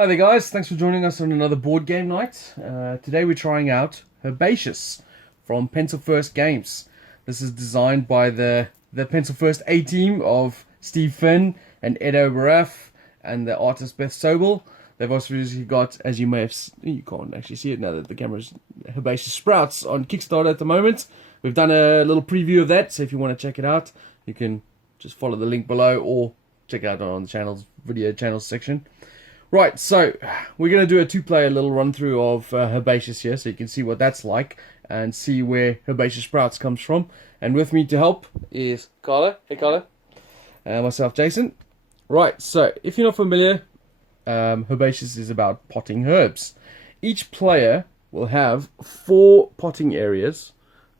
Hi there guys, thanks for joining us on another board game night. Today we're trying out Herbaceous from Pencil First Games. This is designed by the Pencil First A team of Steve Finn and Edo Baraf and the artist Beth Sobel. They've also got, as you may have you can't actually see it now that the camera's Herbaceous Sprouts on Kickstarter at the moment. We've done a little preview of that, so if you want to check it out, you can just follow the link below or check it out on the channel's video channels section. Right, so we're going to do a two-player little run-through of Herbaceous here, so you can see what that's like and see where Herbaceous Sprouts comes from. And with me to help is Carla. Hey, Carla. And myself, Jason. Right, so if you're not familiar, Herbaceous is about potting herbs. Each player will have 4 potting areas.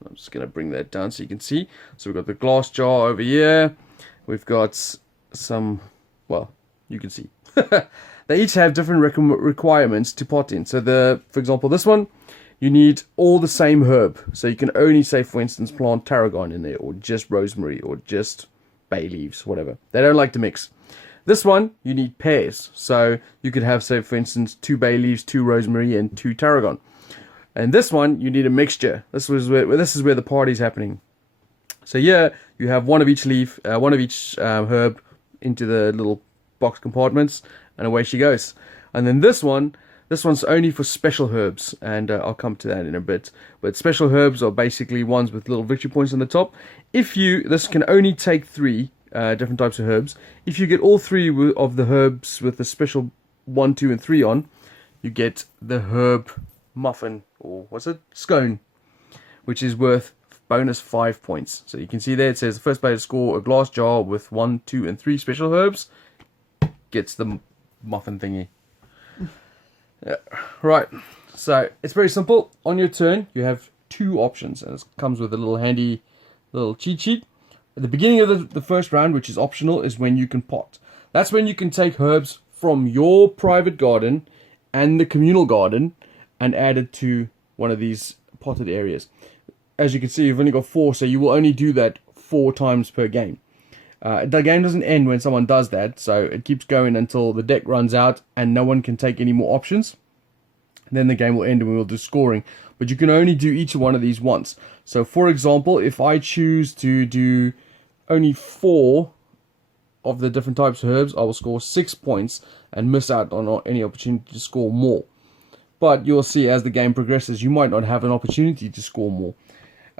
I'm just going to bring that down so you can see. So we've got the glass jar over here. We've got some, well, you can see. They each have different requirements to pot in. So for example, this one, you need all the same herb. So you can only say, for instance, plant tarragon in there, or just rosemary, or just bay leaves, whatever. They don't like to mix. This one, you need pairs. So you could have, say, for instance, 2 bay leaves, 2 rosemary, and 2 tarragon. And this one, you need a mixture. This is where the party's happening. So here, you have one of each leaf, one of each herb into the little box compartments, and away she goes. And then this one's only for special herbs, and I'll come to that in a bit. But special herbs are basically ones with little victory points on the top. This can only take 3 different types of herbs. If you get all 3 of the herbs with the special 1, 2, and 3 on, you get the herb muffin, or what's it? Scone, which is worth bonus 5 points. So you can see there it says the first player to score a glass jar with 1, 2, and 3 special herbs gets the muffin thingy. Yeah. Right, so it's very simple. On your turn, you have 2 options, and it comes with a little handy little cheat sheet. At the beginning of the first round, which is optional, is when you can pot. That's when you can take herbs from your private garden and the communal garden and add it to one of these potted areas. As you can see, you've only got 4, so you will only do that 4 times per game. The game doesn't end when someone does that, so it keeps going until the deck runs out and no one can take any more options. Then the game will end and we will do scoring. But you can only do each one of these once. So for example, if I choose to do only 4 of the different types of herbs, I will score 6 points and miss out on any opportunity to score more. But you'll see as the game progresses, you might not have an opportunity to score more.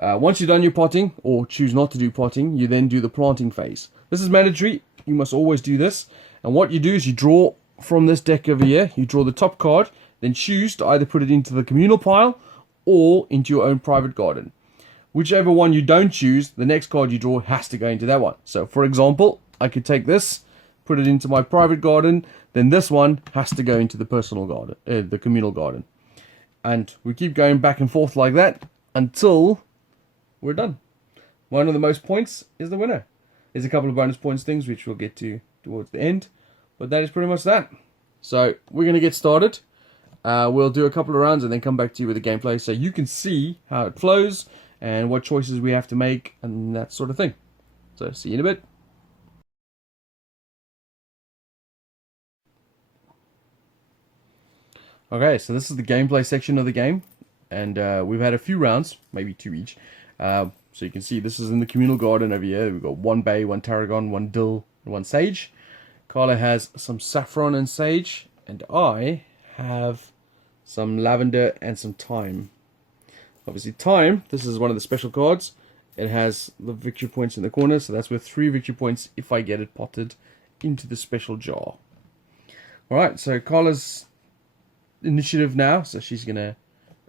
Once you've done your potting, or choose not to do potting, you then do the planting phase. This is mandatory. You must always do this. And what you do is you draw from this deck over here. You draw the top card, then choose to either put it into the communal pile or into your own private garden. Whichever one you don't choose, the next card you draw has to go into that one. So, for example, I could take this, put it into my private garden, then this one has to go into the personal garden, the communal garden. And we keep going back and forth like that until we're done. One of the most points is the winner. There's a couple of bonus points things which we'll get to towards the end, but that is pretty much that. So we're going to get started. We'll do a couple of rounds and then come back to you with the gameplay so you can see how it flows and what choices we have to make and that sort of thing. So see you in a bit. Okay, so this is the gameplay section of the game, and we've had a few rounds, maybe 2 each. So you can see this is in the communal garden over here. We've got 1 bay, 1 tarragon, 1 dill, and 1 sage. Carla has some saffron and sage, and I have some lavender and some thyme. Obviously thyme, this is one of the special cards. It has the victory points in the corner, so that's worth 3 victory points if I get it potted into the special jar. Alright, so Carla's initiative now, so she's gonna...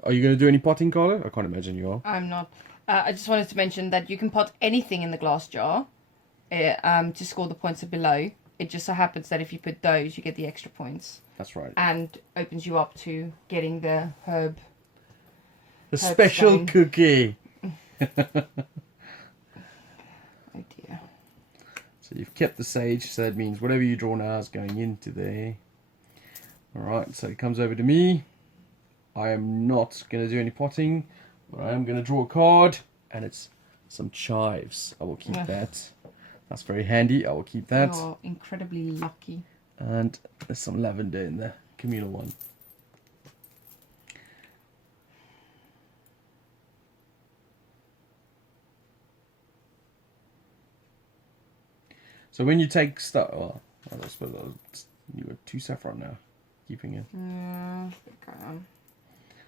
Are you gonna do any potting, Carla? I can't imagine you are. I'm not. I just wanted to mention that you can pot anything in the glass jar to score the points below. It just so happens that if you put those, you get the extra points. That's right. And opens you up to getting the herb. The special stone. cookie. Oh dear. So you've kept the sage, so that means whatever you draw now is going into there. Alright, so it comes over to me. I am not going to do any potting, but I am going to draw a card, and it's some chives. I will keep that. That's very handy. I will keep that. You're incredibly lucky. And there's some lavender in there. communal one. So when you take stuff, well, I suppose you got 2 saffron now, keeping it. Yeah, okay.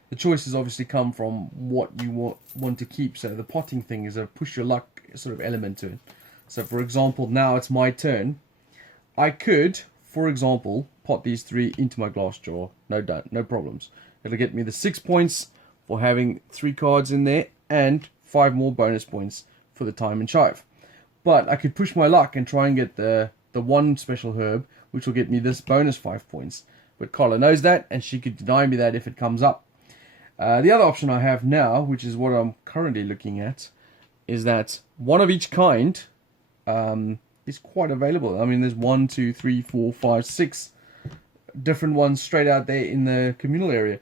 The choices obviously come from what you want to keep. So the potting thing is a push your luck sort of element to it. So for example, now it's my turn. I could, for example, pot these 3 into my glass jar. No problems. It'll get me the 6 points for having 3 cards in there and 5 more bonus points for the time and chive. But I could push my luck and try and get the 1 special herb, which will get me this bonus 5 points. But Carla knows that, and she could deny me that if it comes up. The other option I have now, which is what I'm currently looking at, is that 1 of each kind is quite available. I mean, there's 1, 2, 3, 4, 5, 6 different ones straight out there in the communal area.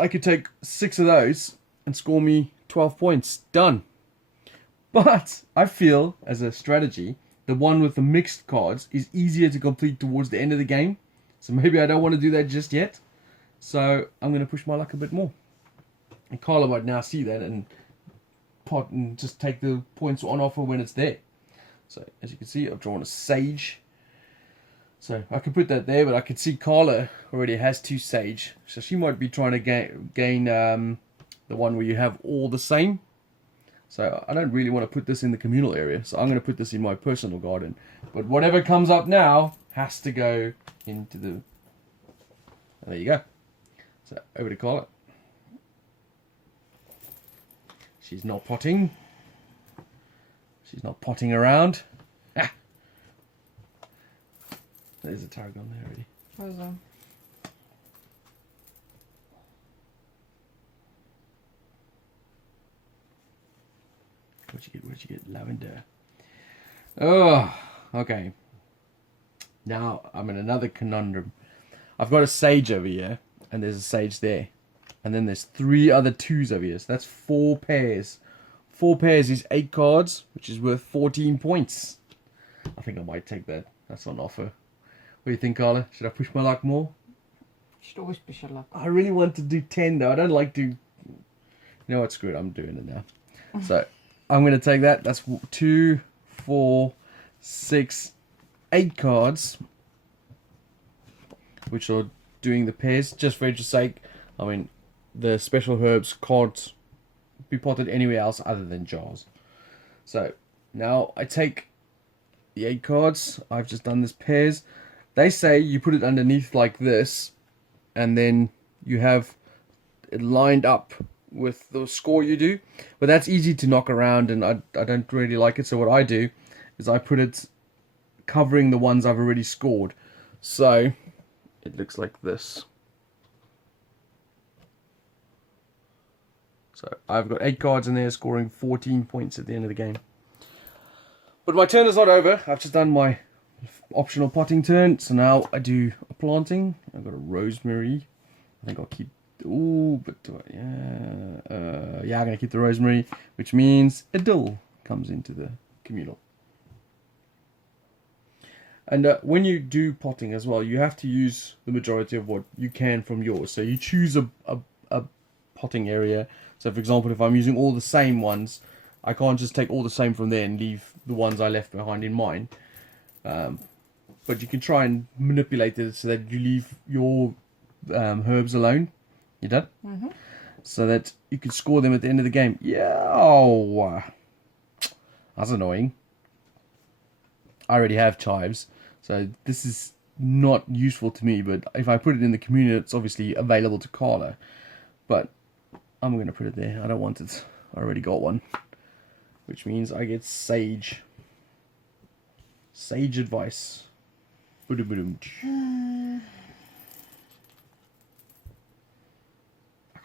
I could take 6 of those and score me 12 points. Done. But I feel, as a strategy, the one with the mixed cards is easier to complete towards the end of the game. So maybe I don't want to do that just yet. So I'm going to push my luck a bit more. And Carla might now see that and pot and just take the points on offer when it's there. So as you can see, I've drawn a sage. So I could put that there, but I could see Carla already has 2 sage. So she might be trying to gain the one where you have all the same. So I don't really want to put this in the communal area. So I'm going to put this in my personal garden. But whatever comes up now has to go into the... There you go. So over to Carla. She's not potting. She's not potting around. Ah. There's a tarragon there already. Where's that? Where'd you get? Lavender. Oh, okay. Now I'm in another conundrum. I've got a sage over here, and there's a sage there. And then there's 3 other 2s over here. So that's 4 pairs. 4 pairs is 8 cards, which is worth 14 points. I think I might take that. That's on offer. What do you think, Carla? Should I push my luck more? You should always push your luck. I really want to do 10 though. I don't like to... You know what? Screw it. I'm doing it now. So I'm going to take that. That's 2, 4, 6, 8 cards, which are doing the pairs. Just for age's sake, I mean, the special herbs can't be potted anywhere else other than jars. So now I take the 8 cards. I've just done this pairs. They say you put it underneath like this, and then you have it lined up with the score you do. But that's easy to knock around, and I don't really like it. So what I do is I put it covering the ones I've already scored. So it looks like this. So I've got 8 cards in there, scoring 14 points at the end of the game. But my turn is not over. I've just done my optional potting turn. So now I do a planting. I've got a rosemary. I think I'll keep... Ooh, but yeah, I'm going to keep the rosemary, which means a dill comes into the communal. And when you do potting as well, you have to use the majority of what you can from yours. So you choose a potting area. So for example, if I'm using all the same ones, I can't just take all the same from there and leave the ones I left behind in mine. But you can try and manipulate it so that you leave your herbs alone. You done? Mm-hmm. So that you can score them at the end of the game. Yeah, oh, that's annoying. I already have chives, so this is not useful to me. But if I put it in the community, it's obviously available to Carla. But I'm going to put it there. I don't want it. I already got one. Which means I get sage. Sage advice. I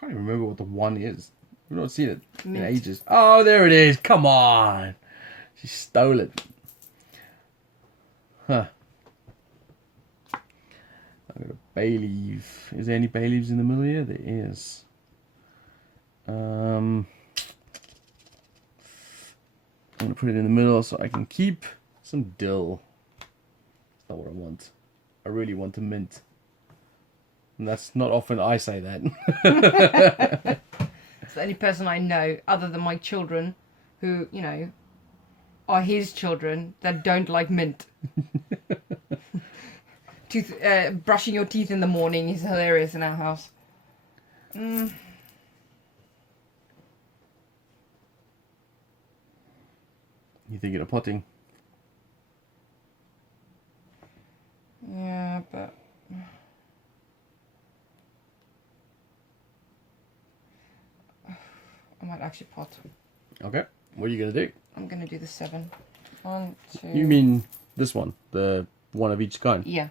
can't even remember what the 1 is. We've not seen it in ages. Oh, there it is. Come on. She stole it. Huh. I've got a bay leaf. Is there any bay leaves in the middle here? There is. I'm going to put it in the middle so I can keep some dill. That's not what I want. I really want to mint. And that's not often I say that. It's the only person I know, other than my children, who, you know, are his children that don't like mint. Brushing your teeth in the morning is hilarious in our house. You thinking of potting? Yeah, but I might actually pot. Okay. What are you gonna do? I'm gonna do the 7. 1, 2. You mean this one, the one of each kind? Yeah.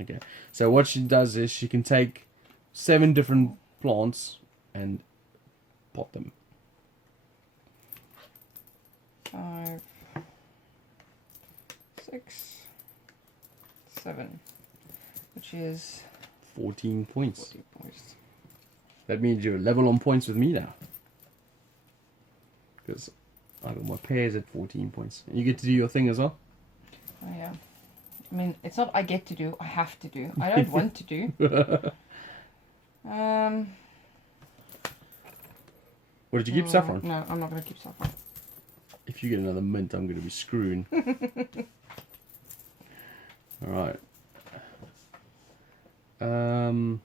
Okay. So what she does is she can take 7 different plants and pot them. 5, 6, 7, which is 14 points. 40 points. That means you're level on points with me now. Because I got my pairs at 14 points. You get to do your thing as well. Oh yeah. I mean, it's not I get to do, I have to do. I don't want to do. What did you keep, saffron? No, I'm not going to keep saffron. If you get another mint, I'm going to be screwing. Alright. I'm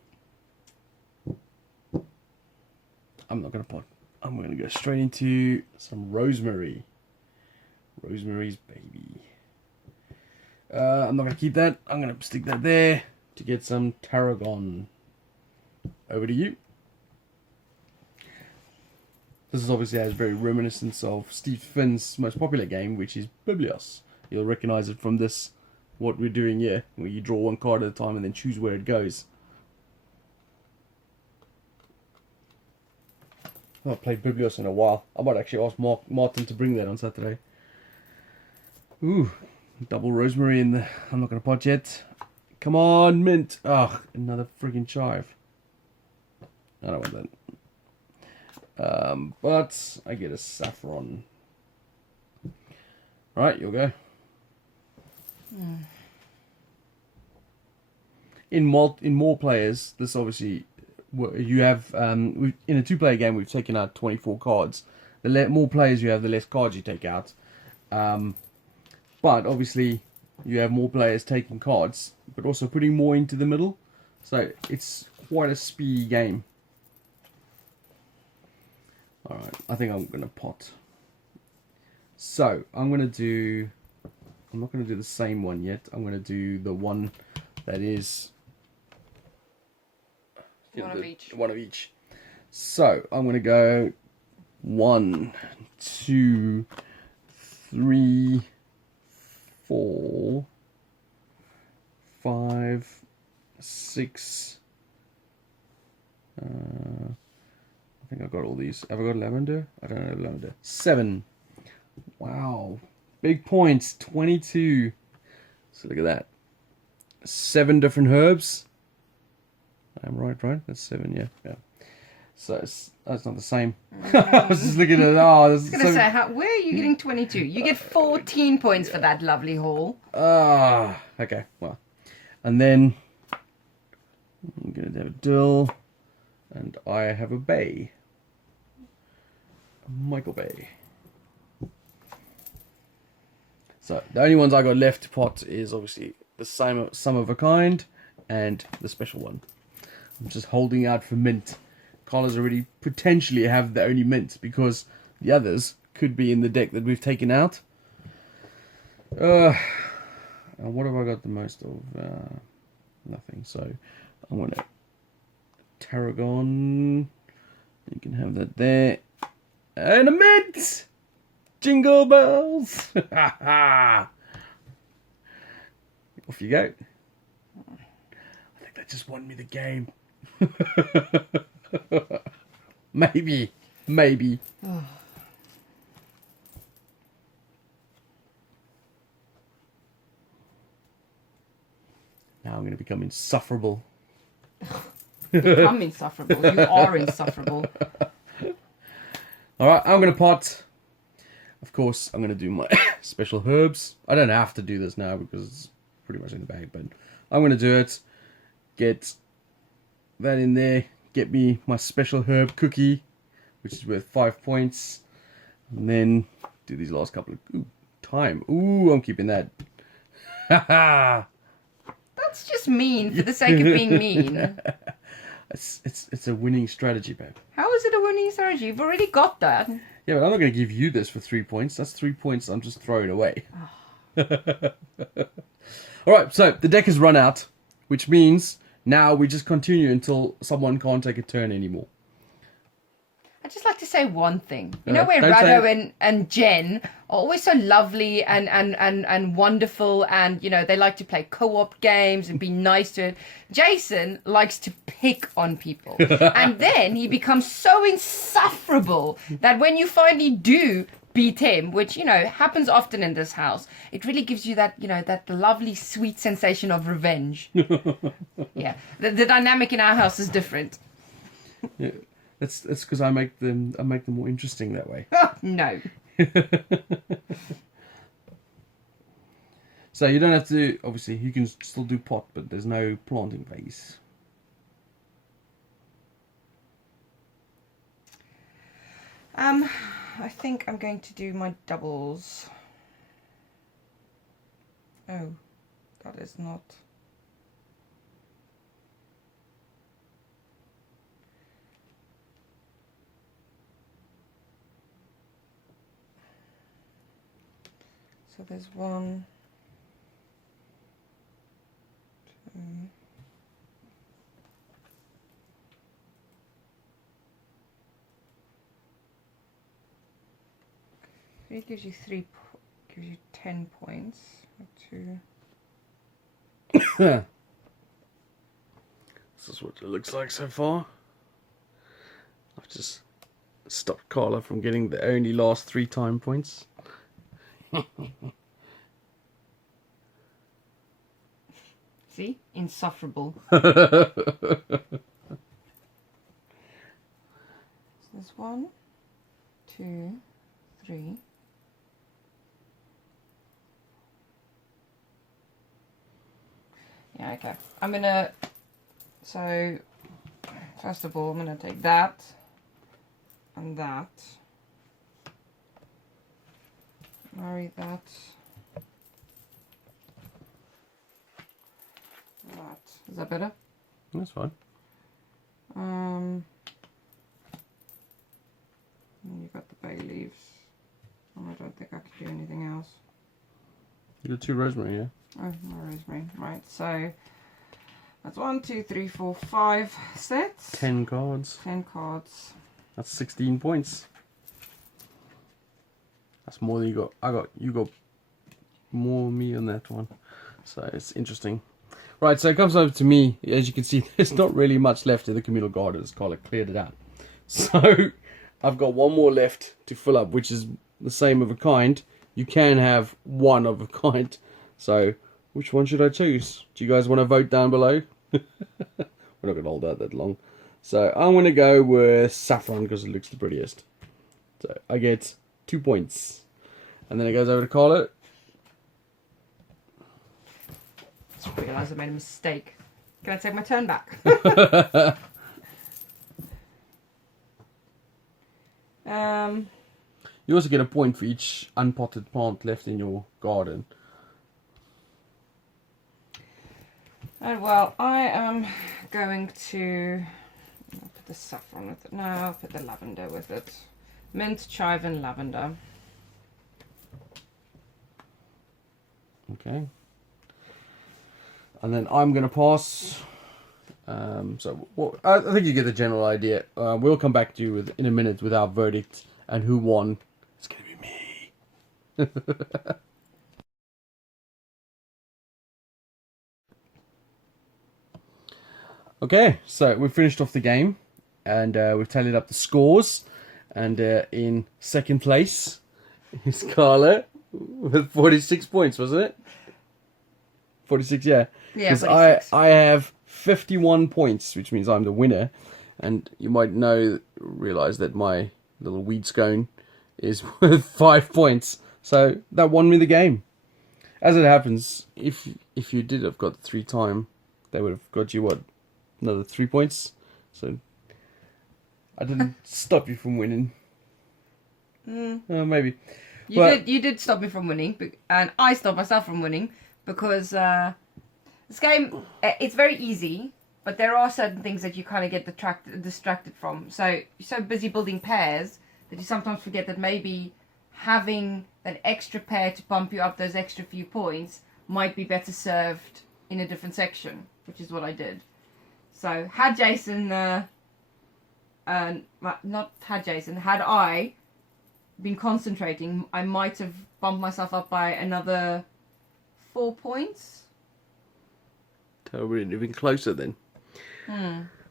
not going to pot. I'm going to go straight into some rosemary. Rosemary's baby. I'm not going to keep that. I'm going to stick that there to get some tarragon. Over to you. This is obviously has very reminiscent of Steve Finn's most popular game, which is Biblios. You'll recognize it from this, what we're doing here, where you draw one card at a time and then choose where it goes. I've not played Biblios in a while. I might actually ask Martin to bring that on Saturday. Ooh, double rosemary in the... I'm not going to pot yet. Come on, mint. Ugh, another friggin' chive. I don't want that. But I get a saffron. Right, you'll go. In more players, this obviously you have in a 2-player game we've taken out 24 cards. The more players you have, the less cards you take out. But obviously you have more players taking cards, but also putting more into the middle. So it's quite a speedy game. Alright, I think I'm going to pot. So, I'm not going to do the same one yet. I'm going to do the one that is... One of each. One of each. So, I'm going to go 1, 2, 3, 4, 5, 6... I think I got all these. Have I got lavender? I don't know lavender. 7. Wow. Big points. 22. So look at that. 7 different herbs. I'm right? That's 7, yeah. So that's not the same. I was just looking at it. Oh, I was going to say, where are you getting 22? You get 14 points for that lovely haul. Okay. Well. And then I'm going to have a dill. And I have a bay. Michael Bay. So the only ones I got left to pot is obviously the Sum of a Kind and the special one. I'm just holding out for mint. Carla's already potentially have the only mint because the others could be in the deck that we've taken out. And what have I got the most of? Nothing. So I'm gonna tarragon. You can have that there. And a mint! Jingle bells! Off you go. I think that just won me the game. Maybe. Oh. Now I'm going to become insufferable. Become insufferable. You are insufferable. Alright, I'm going to pot. Of course, I'm going to do my special herbs. I don't have to do this now because it's pretty much in the bag, but I'm going to do it. Get that in there. Get me my special herb cookie, which is worth 5 points. And then do these last couple of... Ooh, time. Ooh, I'm keeping that. Haha! That's just mean for the sake of being mean. It's a winning strategy, babe. How is it a winning strategy? You've already got that. Yeah, but I'm not going to give you this for 3 points. That's 3 points I'm just throwing away. Alright, so the deck has run out, which means now we just continue until someone can't take a turn anymore. I'd just like to say one thing. You No, know where don't Rado and Jen are always so lovely and wonderful, and, you know, they like to play co-op games and be nice to it. Jason likes to pick on people. And then he becomes so insufferable that when you finally do beat him, which, you know, happens often in this house, it really gives you that, you know, that lovely, sweet sensation of revenge. Yeah. The dynamic in our house is different. Yeah. That's because I make them more interesting that way. No. So you don't have to, obviously you can still do pot, but there's no planting phase. I think I'm going to do my doubles. Oh, that is not... So there's 1, 2. It gives you gives you 10 points. 2. This is what it looks like so far. I've just stopped Carla from getting the only last 3 time points. See? Insufferable. So there's 1, 2, 3. Yeah, okay. I'm gonna... So, first of all, I'm gonna take that and that. Marry that. That. Is that better? That's fine. You got the bay leaves. And I don't think I could do anything else. You got 2 rosemary, yeah? Oh, no rosemary. Right, so that's 1, 2, 3, 4, 5 sets. 10 cards. 10 cards. That's 16 points. That's more than you got. You got more than me on that one. So it's interesting. Right, so it comes over to me. As you can see, there's not really much left in the communal gardens. Carla cleared it out. So I've got 1 more left to fill up, which is the same of a kind. You can have 1 of a kind. So which one should I choose? Do you guys want to vote down below? We're not going to hold out that long. So I'm going to go with saffron because it looks the prettiest. So I get 2 points. And then it goes over to Carla. Just realised I made a mistake. Can I take my turn back? You also get a point for each unpotted plant left in your garden. And well, I am going to... I'll put the saffron with it. No, I'll put the lavender with it. Mint, chive and lavender. Okay. And then I'm going to pass. I think you get the general idea. We'll come back to you in a minute with our verdict and who won. It's going to be me. Okay, so we've finished off the game and we've tallied up the scores. And in second place is Carla with 46 points, wasn't it? 46, yeah. Yeah, because 46. I have 51 points, which means I'm the winner. And you might realize that my little weed scone is worth 5 points. So that won me the game. As it happens, if you did have got the 3 time, they would have got you what? another 3 points. So I didn't stop you from winning. Maybe. You did stop me from winning, and I stopped myself from winning because this game, it's very easy, but there are certain things that you kind of get distracted from. So you're so busy building pairs that you sometimes forget that maybe having an extra pair to bump you up those extra few points might be better served in a different section, which is what I did. So had I been concentrating, I might have bumped myself up by another 4 points. So we're even closer then.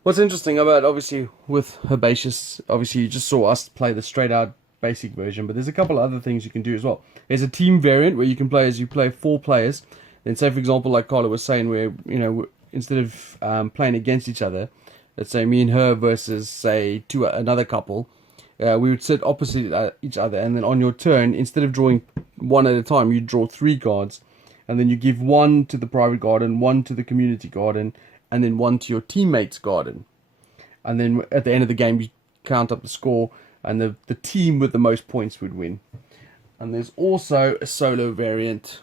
What's interesting about, obviously, with Herbaceous, obviously you just saw us play the straight out basic version, but there's a couple of other things you can do as well. There's a team variant where you can play as you play 4 players. Then say, for example, like Carla was saying, where, you know, instead of playing against each other, let's say me and her versus, say, another couple, we would sit opposite each other, and then on your turn, instead of drawing one at a time, you draw 3 cards, and then you give 1 to the private garden, 1 to the community garden, and then 1 to your teammate's garden. And then at the end of the game, you count up the score, and the team with the most points would win. And there's also a solo variant,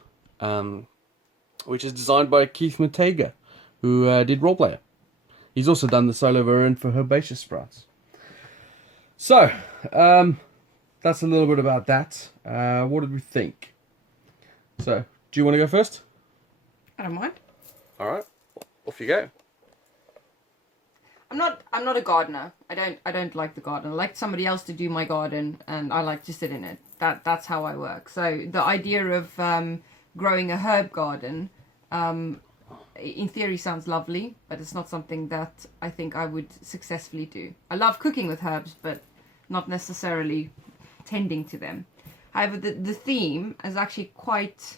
which is designed by Keith Matega, who did Roleplayer. He's also done the solo variant for Herbaceous Sprouts. So, that's a little bit about that. What did we think? So, do you want to go first? I don't mind. Alright, off you go. I'm not a gardener. I don't like the garden. I like somebody else to do my garden, and I like to sit in it. That's how I work. So the idea of growing a herb garden, in theory sounds lovely, but it's not something that I think I would successfully do. I love cooking with herbs, but not necessarily tending to them. However, the theme is actually quite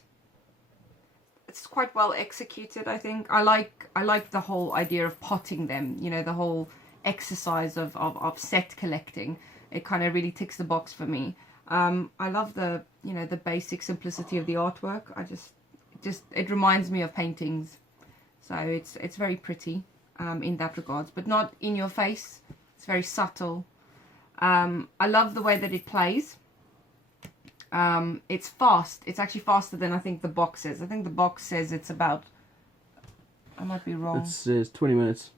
well executed, I think. I like the whole idea of potting them, you know, the whole exercise of set collecting. It kind of really ticks the box for me. I love the basic simplicity of the artwork. It reminds me of paintings. So it's very pretty in that regards, but not in your face. It's very subtle. I love the way that it plays. It's fast. It's actually faster than I think the box says. I think the box says it's about... I might be wrong. It says 20 minutes.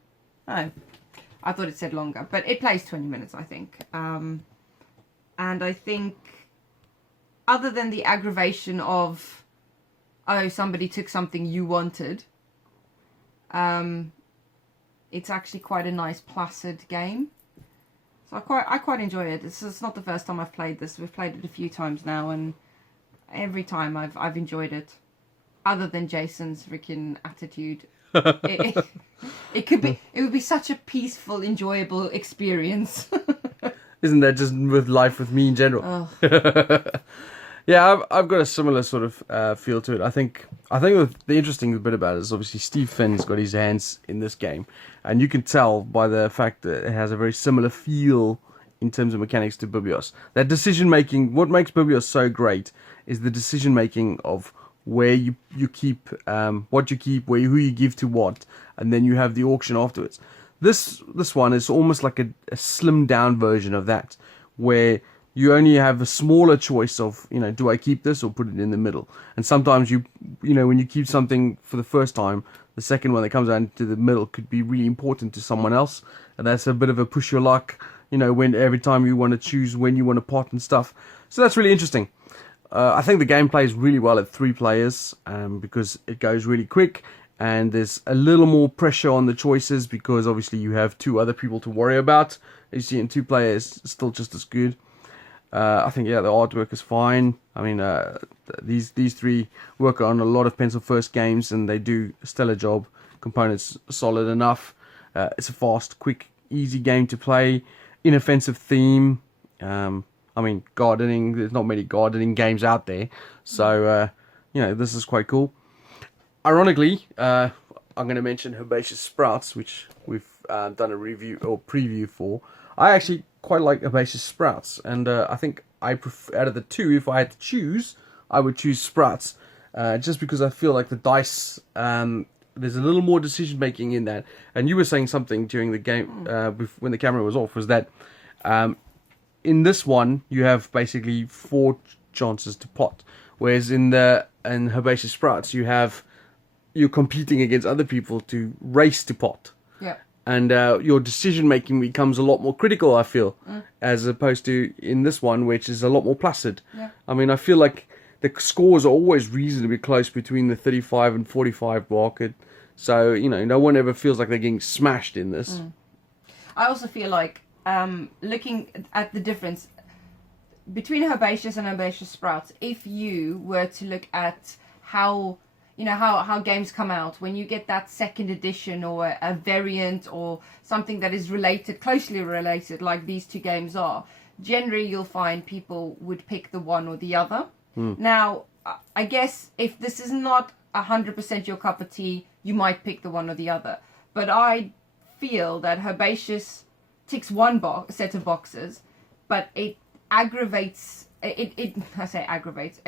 Oh, I thought it said longer. But it plays 20 minutes, I think. And I think, other than the aggravation of, oh, somebody took something you wanted, it's actually quite a nice, placid game. So I quite enjoy it. It's not the first time I've played this. We've played it a few times now, and every time I've enjoyed it. Other than Jason's freaking attitude, it would be such a peaceful, enjoyable experience. Isn't that just with life with me in general? Oh. Yeah, I've got a similar sort of feel to it. I think the interesting bit about it is obviously Steve Finn's got his hands in this game, and you can tell by the fact that it has a very similar feel in terms of mechanics to Biblios. That decision making, what makes Biblios so great is the decision making of where you keep, what you keep, who you give to what, and then you have the auction afterwards. This one is almost like a slimmed down version of that, where you only have a smaller choice of, do I keep this or put it in the middle? And sometimes when you keep something for the first time, the second one that comes out into the middle could be really important to someone else. And that's a bit of a push your luck, when every time you want to choose when you want to pot and stuff. So that's really interesting. I think the game plays really well at 3 players because it goes really quick. And there's a little more pressure on the choices because obviously you have 2 other people to worry about. As you see, in 2 players, it's still just as good. I think, the artwork is fine. I mean, these 3 work on a lot of pencil first games, and they do a stellar job. Components are solid enough. It's a fast, quick, easy game to play. Inoffensive theme. I mean, gardening. There's not many gardening games out there, so this is quite cool. Ironically, I'm going to mention Herbaceous Sprouts, which we've done a review or preview for. I actually quite like Herbaceous Sprouts, and I think I prefer, out of the 2, if I had to choose, I would choose Sprouts, just because I feel like the dice there's a little more decision making in that. And you were saying something during the game when the camera was off, was that in this one you have basically 4 chances to pot, whereas in Herbaceous Sprouts you're competing against other people to race to pot. Yeah. And your decision making becomes a lot more critical, I feel, as opposed to in this one, which is a lot more placid. Yeah. I mean, I feel like the scores are always reasonably close between the 35 and 45 market. So, you know, no one ever feels like they're getting smashed in this. I also feel like looking at the difference between Herbaceous and Herbaceous Sprouts, if you were to look at how games come out, when you get that second edition or a variant or something that is closely related, like these 2 games are, generally you'll find people would pick the one or the other. Now, I guess if this is not 100% your cup of tea, you might pick the one or the other. But I feel that Herbaceous ticks one set of boxes, but it aggravates. I say aggravates.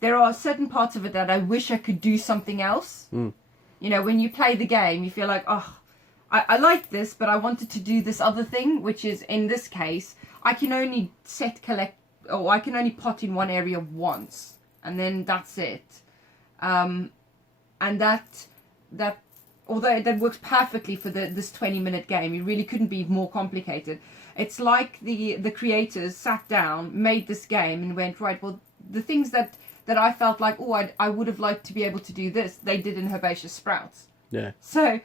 There are certain parts of it that I wish I could do something else. You know, when you play the game, you feel like, oh, I like this, but I wanted to do this other thing, which is, in this case, I can only I can only pot in one area once, and then that's it. And that although that works perfectly for this 20-minute game, it really couldn't be more complicated. It's like the creators sat down, made this game, and went, right, well, the things that I felt like, oh, I would have liked to be able to do this, they did in Herbaceous Sprouts. Yeah. So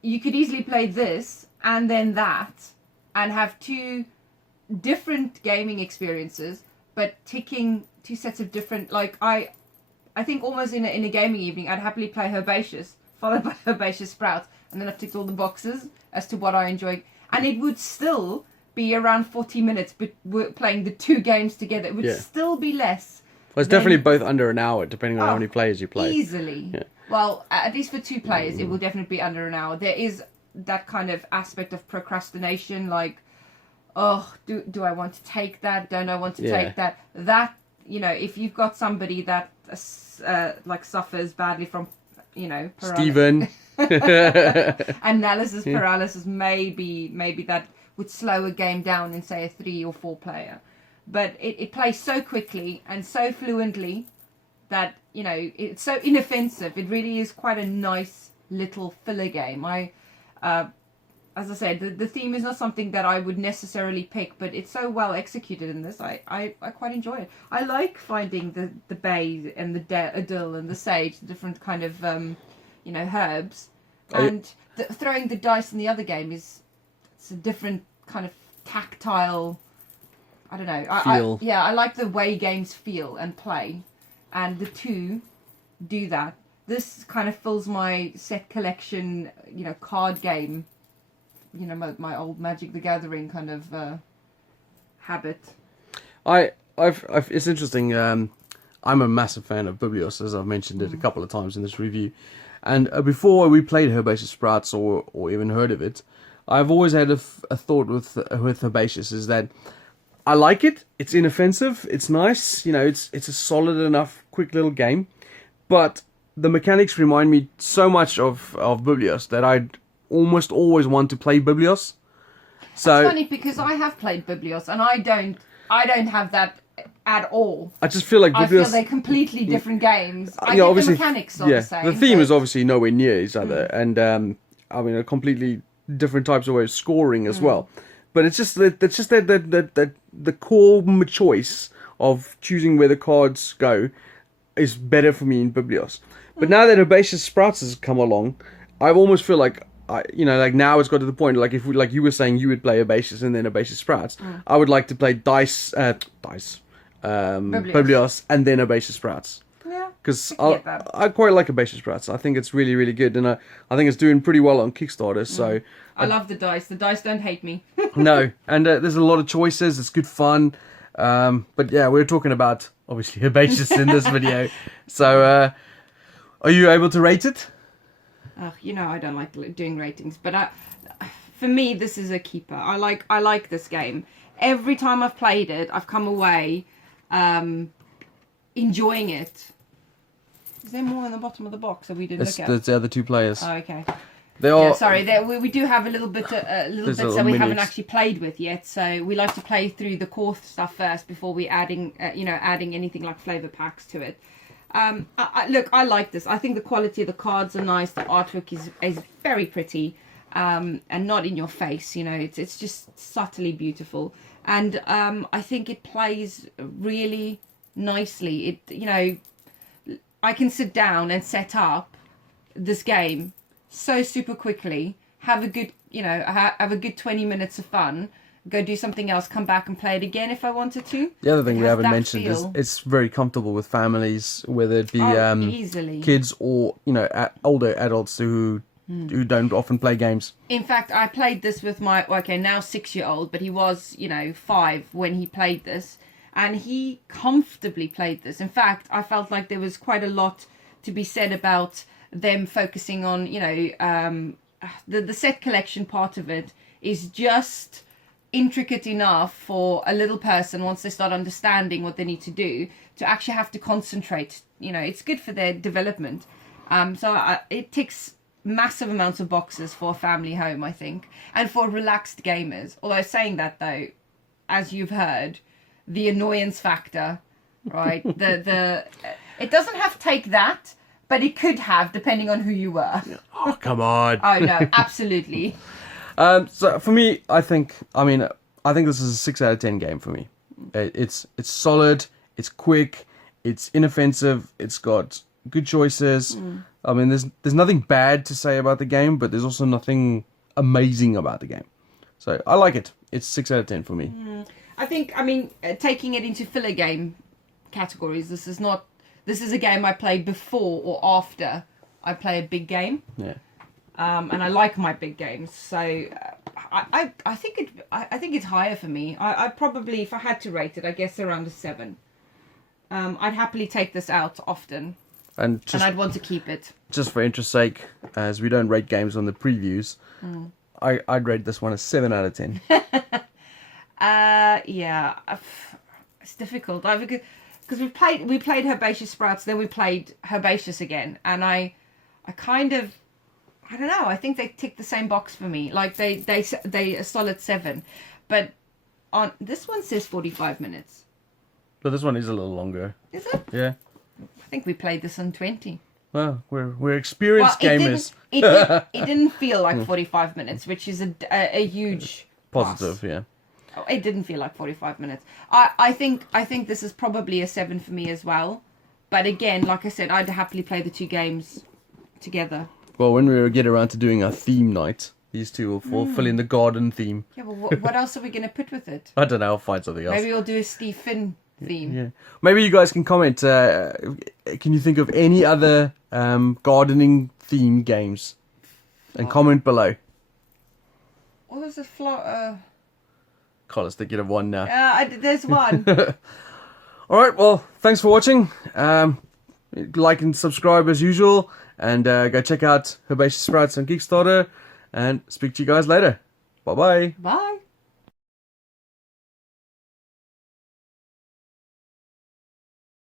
you could easily play this and then that, and have 2 different gaming experiences, but ticking 2 sets of different, like, I think almost in a gaming evening, I'd happily play Herbaceous, followed by Herbaceous Sprouts, and then I've ticked all the boxes as to what I enjoy. And it would still be around 40 minutes, but we're playing the 2 games together. It would still be less. Well, it's definitely both under an hour, depending on how many players you play. Easily. Yeah. Well, at least for 2 players, it will definitely be under an hour. There is that kind of aspect of procrastination, like, oh, do I want to take that? Don't I want to take that? That, you know, if you've got somebody that like suffers badly from, you know, Stephen. analysis paralysis, maybe that would slow a game down in, say, a 3 or 4 player. But it plays so quickly and so fluently that, you know, it's so inoffensive. It really is quite a nice little filler game. As I said, the theme is not something that I would necessarily pick, but it's so well executed in this. I quite enjoy it. I like finding the bay and the dill and the sage, the different kind of herbs, and throwing the dice in the other game it's a different kind of tactile. I don't know. I like the way games feel and play, and the 2 do that. This kind of fills my set collection, you know, card game. You know, my old Magic the Gathering kind of habit. It's interesting. I'm a massive fan of Biblios, as I've mentioned it a couple of times in this review. And before we played Herbaceous Sprouts or even heard of it, I've always had a thought with Herbaceous is that I like it. It's inoffensive. It's nice. You know, it's a solid enough, quick little game. But the mechanics remind me so much of Biblios that I'd almost always want to play Biblios. So it's funny because I have played Biblios and I don't have that at all. I just feel like Biblios, I feel they're completely different games. I get the mechanics are the same. The theme is obviously nowhere near each other, and I mean, a completely different types of way of scoring as well. But it's just that the core choice of choosing where the cards go is better for me in Biblios. But now that Herbaceous Sprouts has come along, I almost feel like now it's got to the point, like if we, like you were saying, you would play Herbaceous and then Herbaceous Sprouts. I would like to play Biblios and then Herbaceous Sprouts. Yeah, because I quite like Herbaceous Sprouts. I think it's really, really good, and I think it's doing pretty well on Kickstarter. So I love the dice. The dice don't hate me. No, and there's a lot of choices. It's good fun. But yeah, we're talking about obviously Herbaceous in this video. So are you able to rate it? I don't like doing ratings, but for me, this is a keeper. I like this game. Every time I've played it, I've come away enjoying it. Is there more in the bottom of the box that we didn't It's look at? the other two players. Oh, okay. They are. Yeah, sorry, we do have a little bit that we haven't actually played with yet. So we like to play through the core stuff first before we adding anything like flavor packs to it. Look, I like this. I think the quality of the cards are nice. The artwork is very pretty, and not in your face. You know, it's just subtly beautiful, and I think it plays really nicely. I can sit down and set up this game so super quickly, have a good 20 minutes of fun, go do something else, come back and play it again if I wanted to. The other thing It we has haven't that mentioned is feel. it's very comfortable with families, whether it be Easily. kids or older adults who don't often play games. In fact, I played this with my now 6-year-old, but he was 5 when he played this, and he comfortably played this. In fact, I felt like there was quite a lot to be said about them focusing on the set collection part of it is just intricate enough for a little person, once they start understanding what they need to do, to actually have to concentrate. It's good for their development. It ticks massive amounts of boxes for a family home, I think, and for relaxed gamers. Although saying that though, as you've heard, the annoyance factor, right? It doesn't have to take that, but it could have, depending on who you were. Oh, come on. Oh no, absolutely. So for me, I think this is a 6 out of 10 game for me. It's solid, it's quick, it's inoffensive, it's got good choices. I mean, there's nothing bad to say about the game, but there's also nothing amazing about the game. So I like it. It's 6 out of 10 for me. I think, taking it into filler game categories, this is a game I play before or after I play a big game. Yeah. And I like my big games, so I think it's higher for me. I probably, if I had to rate it, I guess around a 7. I'd happily take this out often, and I'd want to keep it. Just for interest's sake, as we don't rate games on the previews, I'd rate this one a 7 out of 10. Yeah, it's difficult. Because we played Herbaceous Sprouts, then we played Herbaceous again, and I don't know. I think they tick the same box for me. Like they a solid 7, but on this one says 45 minutes. But this one is a little longer. Is it? Yeah. I think we played this in 20. Well, we're experienced gamers. It didn't feel like 45 minutes, which is a huge positive. plus. Yeah. Oh, it didn't feel like 45 minutes. I think this is probably a 7 for me as well. But again, like I said, I'd happily play the two games together. Well, when we get around to doing our theme night, these two will fill in the garden theme. Yeah, well, what else are we going to put with it? I don't know. I'll find something else. Maybe we'll do a Steve Finn theme. Yeah. Maybe you guys can comment. Can you think of any other gardening theme games? And comment below. What was the Carlos, thinking of one now. there's one. All right. Well, thanks for watching. Like and subscribe as usual. And go check out Herbaceous Sprouts on Kickstarter. And speak to you guys later. Bye-bye. Bye.